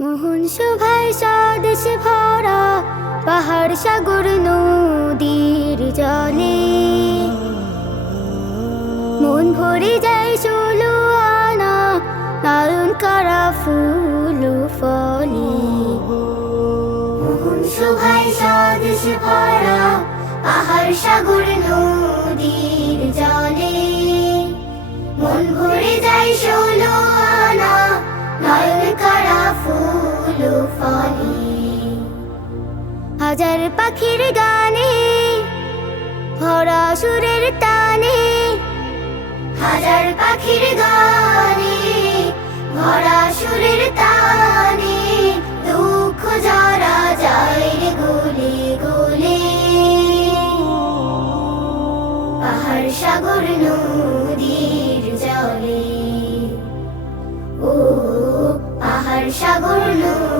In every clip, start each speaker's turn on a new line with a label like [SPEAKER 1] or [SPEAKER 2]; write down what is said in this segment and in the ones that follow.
[SPEAKER 1] মোহন শোভায় স্বদেশ ভরা পাহাড় সাগর নদীর জলে। মন ভরে যায় ষোলো আনা নয়ন কারা ফুল ফলে। মোহন শোভায় স্বদেশ ভরা পাহাড় সাগর নদীর জলে। মন ভরে যায় ষোলো হাজার পাখির গানে, ভরা সুরের টানে হাজার পাখির গানে, ভরা সুরের টানে দুঃখ যারা যায় গলে গলে। পাহাড় সাগর নদীর জলে, ও পাহাড় সাগর নদীর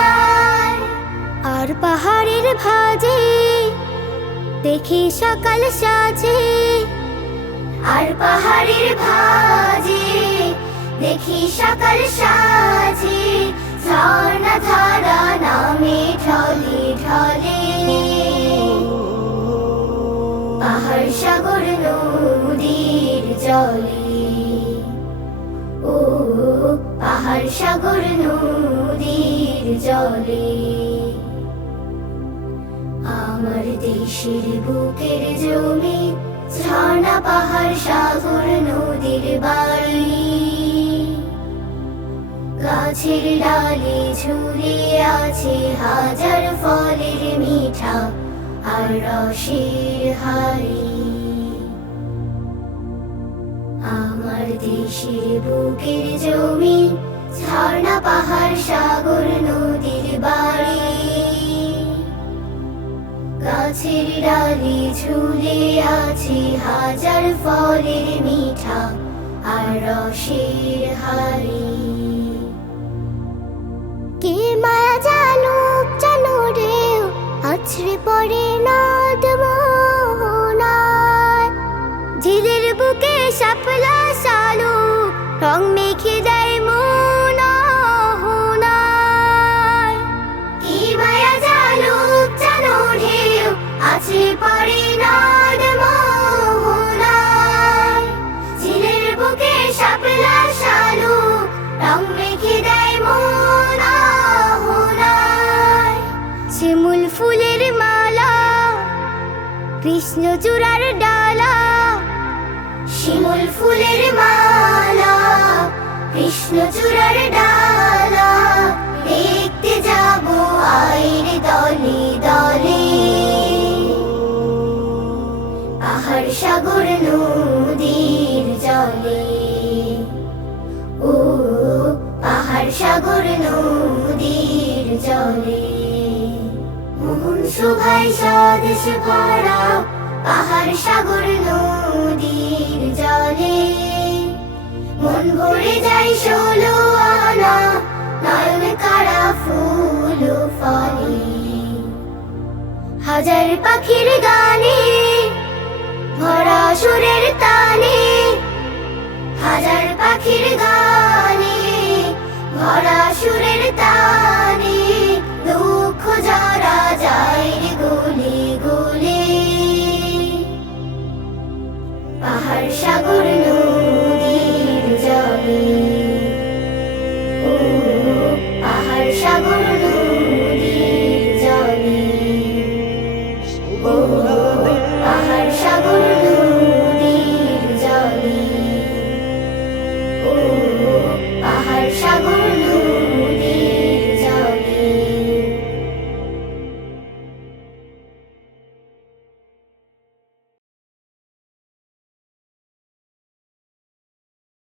[SPEAKER 1] আর পাহাড়ের ভাজে, দেখি সকাল সাজে আর পাহাড়ের ভাজে, দেখি সকাল সাজে ঝর্ণা ধারা নামে ঢলে ঢলে। পাহাড় সাগর নদীর জলে। ও, পাহাড় সাগর নদীর জলে। আমার দেশের বুকের জমি, ঝর্ণা পাহাড়, সাগর, নদীর বাড়ি। গাছের ডালে ঝুলে আছে হাজার ফলের মিঠা আর রসের হাড়ি। আমার দেশের বুকের জমি, ঝর্ণা পাহাড়, সাগর, নদীর বাড়ি। গাছের ডালে ঝুলে আছে হাজার ফলের মিঠা আর রসের হাড়ি। কে মায়া জানো জানো রে, আছড়ে পড়ে নদ মোহনায়। ঝিলের বুকে শাপলা সালু রং মেখে কৃষ্ণ চূড়ার ডালা, শিমুল ফুলের মালা, কৃষ্ণ চূড়ার ডালা, দেখতে যাব আইরে দলে দলে। পাহাড় সাগর নদীর জলে। ও পাহাড় সাগর নদীর জলে। স্বদেশ ভরা পাহাড় সাগর নদীর জলে। মন ভরে যায় ষোলো আনা, নয়ন কারা ফুল ফলে। হাজার পাখির গানে